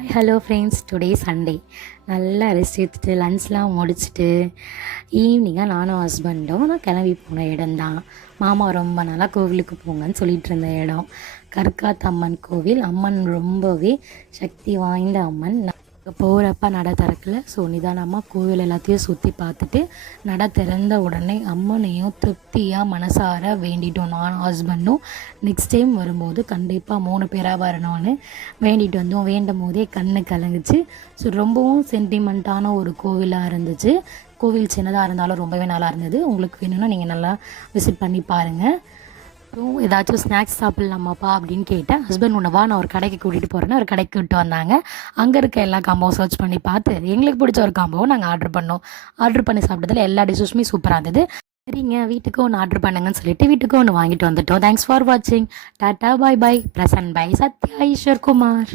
Hi hello friends, today Sunday. நல்லா rest எடுத்துகிட்டு லன்ச்லாம் முடிச்சுட்டு ஈவினிங்காக நானும் ஹஸ்பண்டும் நான் கிளம்பி போன இடம்தான். மாமா ரொம்ப நாளாக கோவிலுக்கு போங்கன்னு சொல்லிகிட்டு இருந்த இடம் கற்காத்து அம்மன் கோவில். அம்மன் ரொம்பவே சக்தி வாய்ந்த அம்மன். போகிறப்ப நட திறக்கல. ஸோ நிதானமாக கோவில் எல்லாத்தையும் சுற்றி பார்த்துட்டு நட திறந்த உடனே அம்மனையும் திருப்தியாக மனசார வேண்டிட்டோம். நானும் ஹஸ்பண்டும் நெக்ஸ்ட் டைம் வரும்போது கண்டிப்பாக 3 பேராக வரணும்னு வேண்டிட்டு வந்தோம். வேண்டும் போதே கண்ணு கலங்குச்சு. ஸோ ரொம்பவும் சென்டிமெண்ட்டான ஒரு கோவிலாக இருந்துச்சு. கோவில் சின்னதாக இருந்தாலும் ரொம்பவே நல்லா இருந்தது. உங்களுக்கு வேணும்னா நீங்கள் நல்லா விசிட் பண்ணி பாருங்கள். ஏதாச்சும் ஸ்நாக்ஸ் சாப்பிட்லாமாப்பா அப்படின்னு கேட்டேன். ஹஸ்பண்ட் உணவா நான் ஒரு கடைக்கு கூட்டிகிட்டு போகிறேன்னு ஒரு கடைக்கு விட்டு வந்தாங்க. அங்கே இருக்க எல்லா காம்போவும் சர்ச் பண்ணி பார்த்து எங்களுக்கு பிடிச்ச ஒரு காம்போவும் நாங்கள் ஆர்டர் பண்ணி சாப்பிட்டதில் எல்லா டிஷ்ஷுமே சூப்பராக இருந்தது. சரிங்க, வீட்டுக்கு ஒன்று ஆர்டர் பண்ணுங்கன்னு சொல்லிட்டு வீட்டுக்கு ஒன்று வாங்கிட்டு வந்துட்டோம். தேங்க்ஸ் ஃபார் வாட்சிங். Tata, bye bye. Present by Sathya Eswar Kumar.